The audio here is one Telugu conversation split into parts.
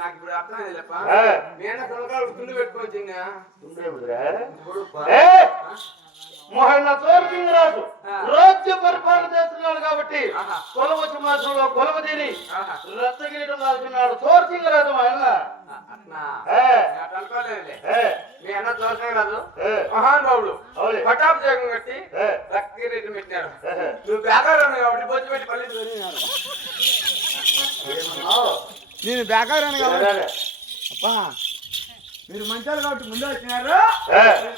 నాకు ఇప్పుడు అర్థం నేను తొలగాలు తుండు పెట్టుకోవచ్చిందా మోహన్న రాజు రాజ్య పరిపాలన చేస్తున్నాడు కాబట్టి కొలవచ్చి మాసంలో కొలవ తీరి రత్నగిరీటం రాజున్నాడు చోరసింగరాజు ఆయన మీ అన్న చోరసింగరాజు మహానుభావుడు పట్టాభిషేకం కట్టి రత్నగిరీటం పెట్టినాడు నువ్వు బేకారాను కాబట్టి బొచ్చి పెట్టి పల్లి నేను బేకారాను కాబట్టి అబ్బా మీరు మంచాలు కాబట్టి ముందే వచ్చినారు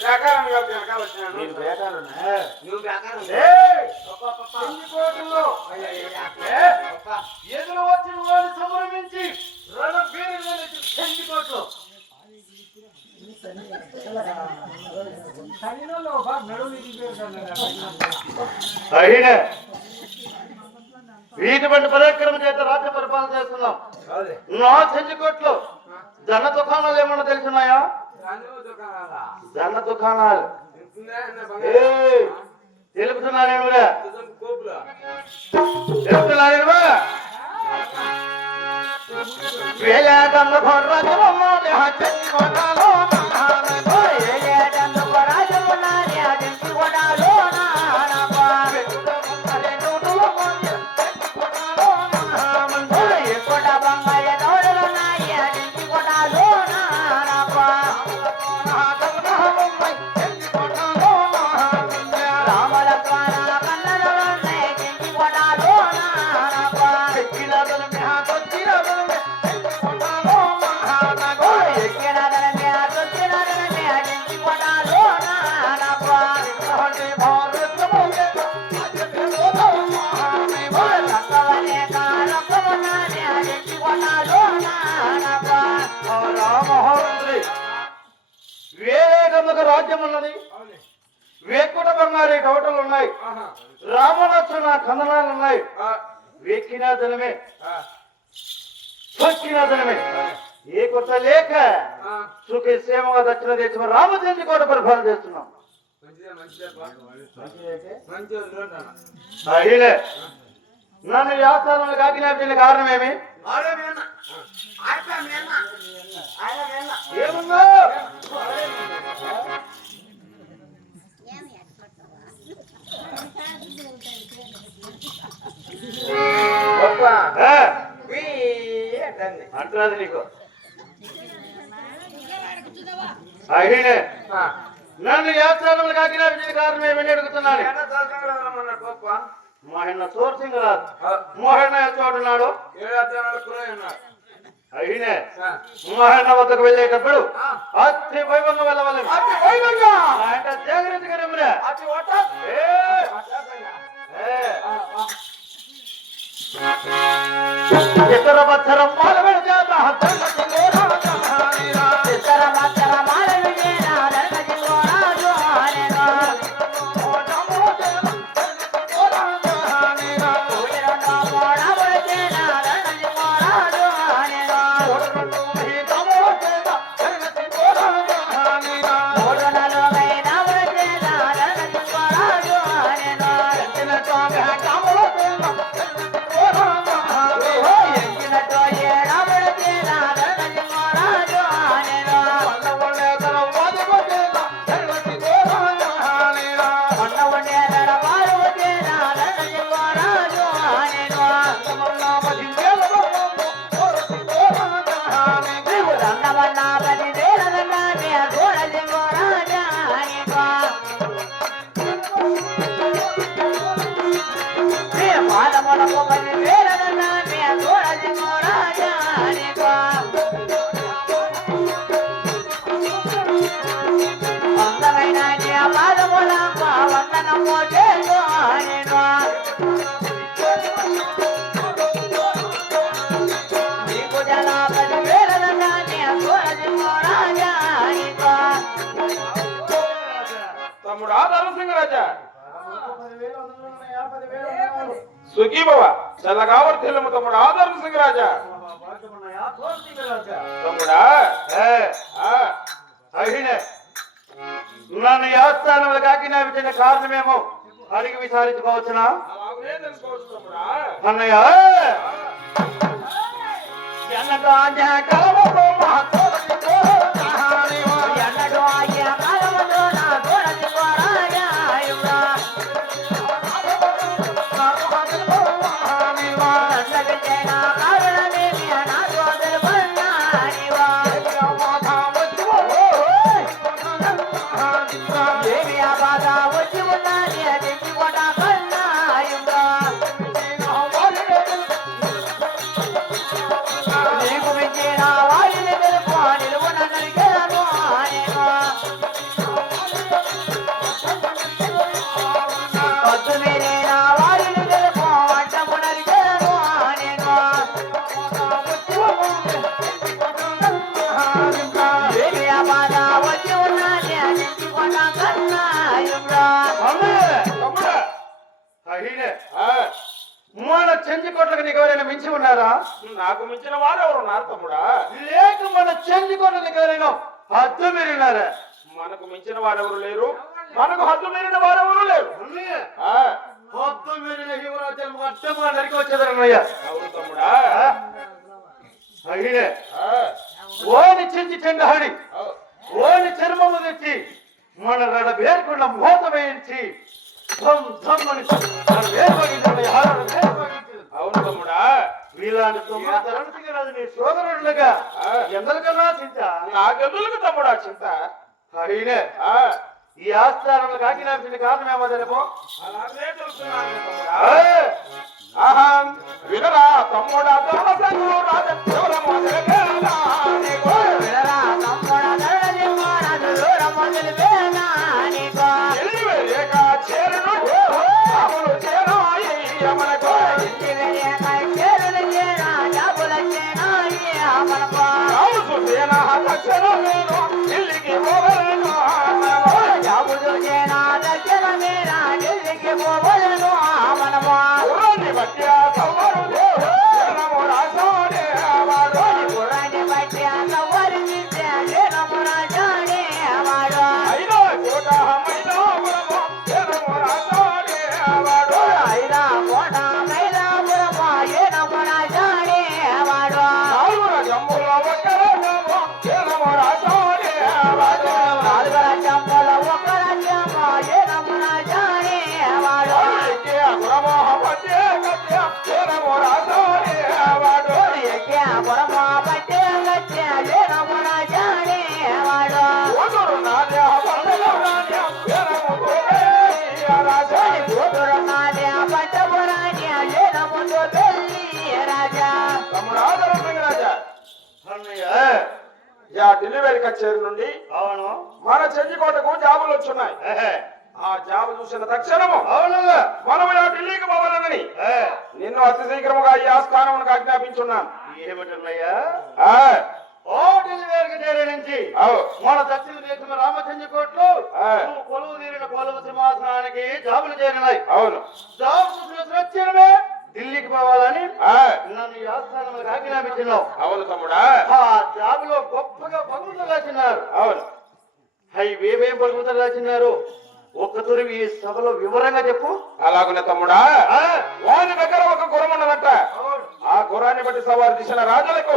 బేకారాను కాబట్టి వెనకాల వచ్చినాను నువ్వు బేకారం ఎదురు వచ్చిన వాడిని సంభ్రమించి చెంగిపోట్లు వీటి వంటి పరాక్రమ చేత రాజ్య పరిపాలన చేస్తున్నాం. నా చెంచుకోట్లు జన దుకాణాలు ఏమన్నా తెలుసున్నాయా? జన దుకాణాలు తెలుపుతున్నానేమో తెలుపుతున్నానేమో రాజ్యం ఉన్నది. వేకుట బంగారు కవటలు ఉన్నాయి. రామలక్ష్మణ కందనాలు ఉన్నాయి. వేకినా ధనమే సొక్కినా ధనమే ఏ కొత్త లేక సుఖి సేమగా దక్షిణ దేశం రామచంద్ర కోట పరిపాలన చేస్తున్నాం. నన్ను వ్యాసాలను కాకినాపించిన కారణమేమి? ఏముందో అంటున్నది నీకు. అయినే నన్ను యాత్రాలు కాకినాపించిన కారణం ఏమని అడుగుతున్నాను. మోహన్న చోరసింగరాజు మోహన్న చోటున్నాడు. అయినే మోహన్న వద్దకు వెళ్ళేటప్పుడు అతి వైభవంగా వెళ్ళవాలి. జాగ్రత్తగా రమ్మరా. ఇతర పచ్చరం మాల పెడితే సుఖీభవ చల్లగావర్తిల్లము తమ్ముడు ఆదరణ సింగ్ రాజా. తమ్ముడా నన్ను యాస్థానంలో కాకినా విచ్చిన కారణమేమో అడిగి విచారించుకోవచ్చునా? అన్నయ్య ఎన్నడో కలవతో మా తోడని కోరానివా. ఎన్నడో కలవతో నా తోడని కోరానివా. నన్నగంటే నా కారణమేమి నా సోదరు కొన్నానివా. ఏమి ఆ బాధ వచ్చి ఉన్నది తెచ్చుకోట కన్నాయుగా. నీకు మించిన వారిని తెలుపు నిలువున నరికెలను అనేగా. పొద్దు మీరిన వారిని తెలుపు అడ్డము నరికెలను అనేగా. ఏమి ఆ బాధ వచ్చి ఉన్నది తెచ్చుకోట కన్నాయుగా. తమ్ముడా అహినే మన చెంచుకోట్లకు నీకు ఎవరైనా మించి ఉన్నారా? నాకు మించిన వారు ఎవరు ఉన్నారు తమ్ముడా? లేక మన చెంచుకోట్లకు ఎవరైనా హద్దు మీరినారా? మనకు మించిన వారెవరు లేరు, మనకు హద్దు మీరిన వారెవరు లేరు. ఆ, హద్దు మీరిన యువరాజ్యం అడ్డమా నరికి వచ్చేదన్నయ్య. అవును తమ్ముడా. అహినే ఆ, ఓని చెంచి చెండహాడి అవు. ఓని చర్మము తెచ్చి మన రడ వేర్కొండ మోత వేయించి ధమ్ ధమ్ అని మన వేర్పగిందన్నయ్య. అవును తమ్ముడా. వీలాంటి తరణించగలదు నీ సోదరుడుగా ఎందరికన్నా చింత నాకెందుకు తమ్ముడా చింత? అడిగినే ఆ, ఈ ఆస్థానంలో కాకినాల్సిన కారణమేమో తెలుపు. అలాగే తెలుస్తున్నాను తమ్ముడా. ఆహా, వినరా తమ్ముడా ధర్మసంగు రాజదేవరము తెలిపేనా నీకు? వినరా తమ్ముడా ధరణి దూరము తెలిపేనా నీకు? ఎలివేయక చేరును రాములు చేరాయి మనకు. రాములు సేన తక్షణం నేను ఢిల్లీకి పోగలను. గుర్రాన్ని బట్టి ఆ సవ్వరు జనము రాసాడే వాడు. ఐదో కోట మైదాపురము జనము రాసాడే వాడు. నాలుగుల జంబుల ఒక్కరము జనము రాసాడే వాడు. ఎక్కి ఆ గురమోహ పట్టే కట్టే జనము రాసాడే వాడు. కూతురు నాదే పండుగ నాదే జనము తోడే రాజా. తమ్ముడాదర సింగరాజా, అన్నయ్య యా ఢిల్లీ కచేరి నుండి అవును మన చెంజికోటకు జాబులు వచ్చున్నాయి. ఆ జాబు చూసిన తక్షణము అవునుగా మనము ఆ ఢిల్లీకి పోవాలని నిన్ను అతి శీఘ్రముగా ఈ ఆస్థానమునకు ఆజ్ఞాపించున్నాను. ఏమిటన్నయ్యా ఆ, ఓ ఢిల్లీ చేరే నుంచి అవు. మన దక్షిణ దేశం రామచంద్రకోట్లు ఆ. నువ్వు కొలువు తీరిన కొలువు సింహాసనానికి జాబులు చేరినాయి. అవును. జాబు చూసిన సురక్షణమే ఢిల్లీకి పోవాలని ఆ, నన్ను ఈ ఆస్థానంలో ఆజ్ఞాపించినావు. అవును తమ్ముడా. ఆ జాబులో గొప్పగా బహుమతులు రాసినారు. అవును. అవి ఏమేం బహుమతులు రాసినారు ఒక్కతూరి ఈ సభలో వివరంగా చెప్పు. అలాగునే తమ్ముడా. ఆ, వాని దగ్గర ఒక గుర్రం ఉన్నదంట. అవును. ఆ గుర్రాన్ని బట్టి సవారు తీసిన రాజులకు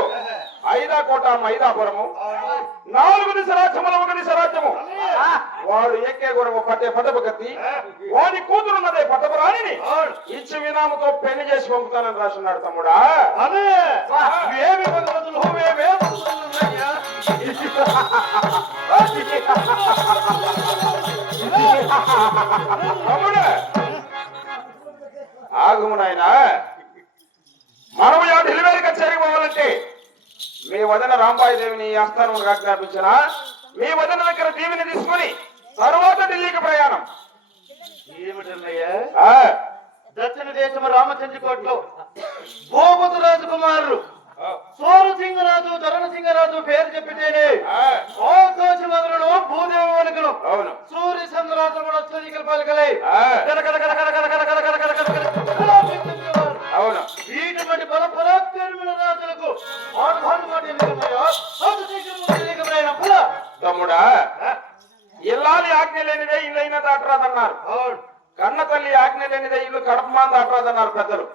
ఐదా కోట మైదాపురము, అవును. 4 దిశ రాజ్యములు 1 దిశ రాజ్యము. వాడు ఎక్కే గుర్రము పట్టే పటపు కత్తి, వాని కూతురున్నదే పటపు రాణిని అవును. ఇచ్చి వినాముతో పెళ్లి చేసి పంపుతానని రాసున్నాడు తమ్ముడా. అనే ఏమి బహుమతులు ఏమేం బహుమతులు ఉన్నాయా? తమ్ముడు ఆగుము నాయనా. మనము ఆ ఢిల్లీ కచేరికి పోవాలంటే మీ వదన రాంబాయి దేవిని ఆస్థానం ఆజ్ఞాపించిన మీ వదన దగ్గర దీవిని తీసుకుని తరువాత ఢిల్లీకి ప్రయాణం. ఏమిటన్నయ్యా ఆ, దక్షిణ దేశం రామచంద్రకోటలో భూపతి రాజకుమారులు సోరసింగరాజు ధరణసింగరాజు పేరు చెప్పితేనే ఆకాశ మొదలను భూదేవి వనుకను అవును. సూర్య చంద్రరాజు కూడా చరికలు పలకలే అవును. వీటి బల పరాక్రమైన రాజులకు తమ్ముడా, ఇల్లాలి ఆజ్ఞ లేనిదే ఇల్లైనా దాటరాదన్నారు. కన్న తల్లి ఆజ్ఞ లేనిదే ఇల్లు కడపమాన్ దాటరాదన్నారు పెద్దలు.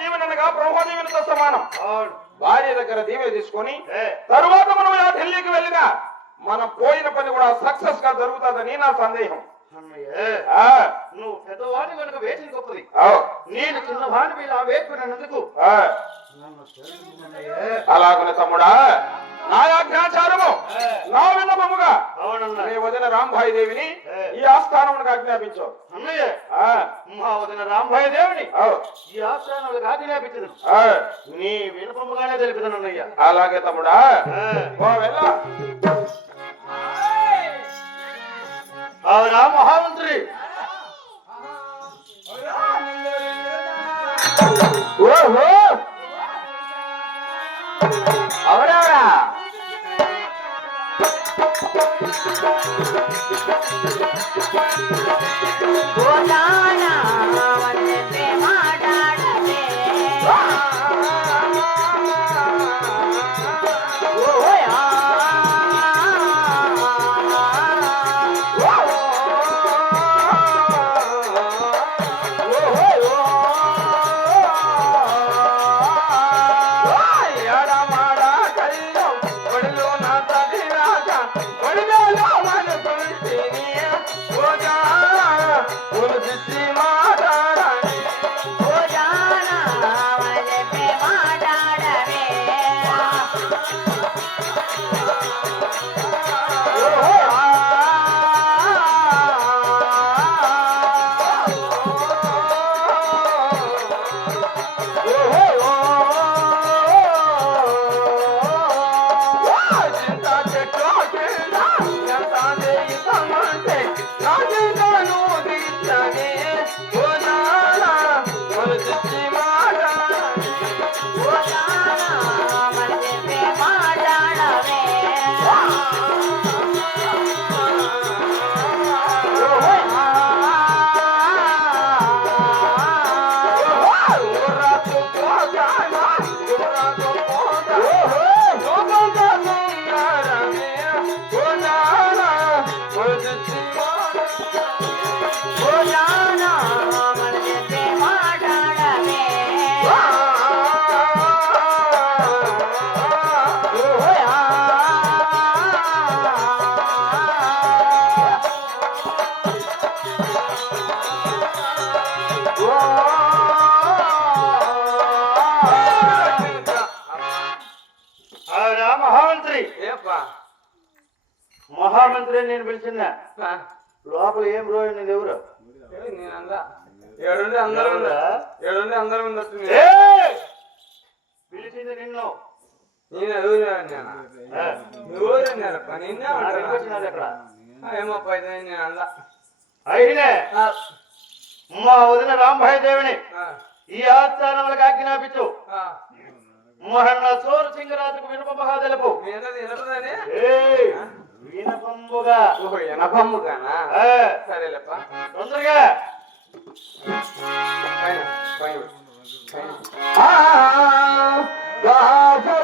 దీవెన అనగా బ్రహ్మ దీవెనతో సమానం. అవును. భార్య దగ్గర దీవెన తీసుకొని ఏ, తరువాత మనం ఆ ఢిల్లీకి వెళ్ళినా మనం పోయిన పని కూడా సక్సెస్ గా జరుగుతుందని నా సందేహం. అమ్మయ్యే, ఆ, నువ్వు పెద్దవాడి కనుక వేసిన గొప్పది. అవ్, నేను చిన్నవాడిని వీళ్ళు ఆ వేసుకున్నందుకు ఆ, నన్ను చేసుకున్నాయే. అలాగనే తమ్ముడా నా ఆజ్ఞాచారము నా విన్నపముగా అవునన్నా. నీ వదిన రాంభాయి దేవిని ఈ ఆస్థానమునకు ఆజ్ఞాపించు. అన్నయ్య, ఆ, మా వదిన రాంభాయి దేవుని అవ్, ఈ ఆశ్రమాలకు ఆజ్ఞాపించదు. ఆ, నీ వినపముగానే తెలిపిదను అన్నయ్య. అలాగే తమ్ముడా ఓ వెళ్ళ. అవునా మహామంత్రి? ఓహో ఎవరెవరా గోదానా వందే మాట్లాడలే ఓయా అవునా మహామంత్రి? మహామంత్రి అని నేను పిలిచిన లోపల ఏం రోజు నీది ఎవరు? ఏడుండి అందరూ ఉండొచ్చు. ఏయ్! పిలిచింది నిన్ను. నేను ఎవరు నాకు వచ్చినది ఎక్కడ? ఏమో పైన నేను అందా. అయినే మా వదిన రాంభాయి దేవిని ఈ ఆస్థానములకు ఆజ్ఞాపించు. మహన్న సోరు సింగరాజుకు వినపంబగా తెలుపు. ఏయ్! వినపంబుగా. ఎనభమ్ముగానా? ఆ, సరేలేప్ప. తొందరగా. పైన, పైన, పైన.